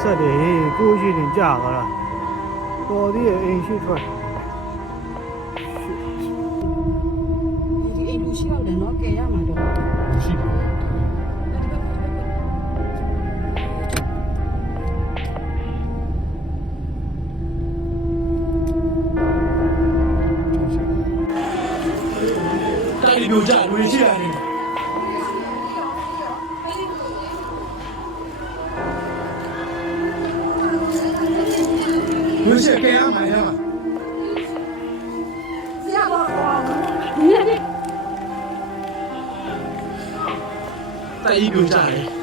ဆက်တယ်ဟေးကိုရှိတင်ကြာသွားတာတော်သေးရဲ့အိမ်ရှိထွက်ဒီအိမ်လူရှိရောက်တယ်နော်ကဲရမှာတော့ရှိတယ်တိုက်ပြိုကြလူတွေရှိတာနေလူရှိကဲရမှာရမှာဆရာဘောဒီနေ့တိုက်ပြိုကြတယ်